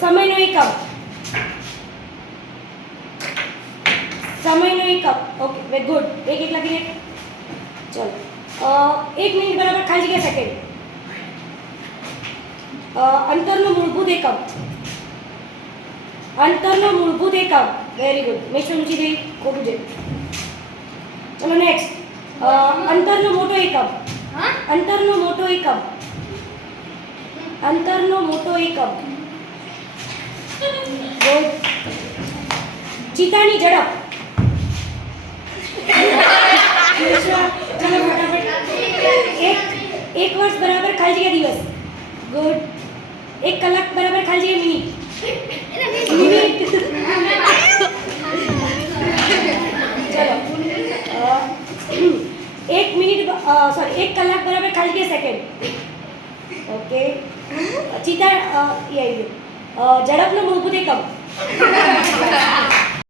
સમયનો એકમ. સમયનો એકમ. Okay very good. એક લખીને ચલો. 1 મિનિટ બરાબર ખાલી જગ્યા સેકન્ડ. અંતરનો મૂળભૂત એકમ. અંતરનો મૂળભૂત એકમ. Very good. મિસ્ટર રુચિદેવી ખોટું છે. ચલો નેક્સ્ટ. અંતરનો મોટો એકમ. અંતરનો મોટો એકમ. અંતરનો મોટો એકમ. ગુડ. ચિતાની ઝડપ. ચલો ફટાફટ. એક વર્ષ બરાબર ખાલી જગ્યા દિવસ. ગુડ. 1 કલાક બરાબર ખાલી જગ્યા મિનિટ. મિનિટ. ચલો 1 મિનિટ સોરી 1 કલાક બરાબર ખાલી જગ્યા સેકન્ડ. ઓકે. ચિતા ઝડપનો મૂળભૂત એકમ.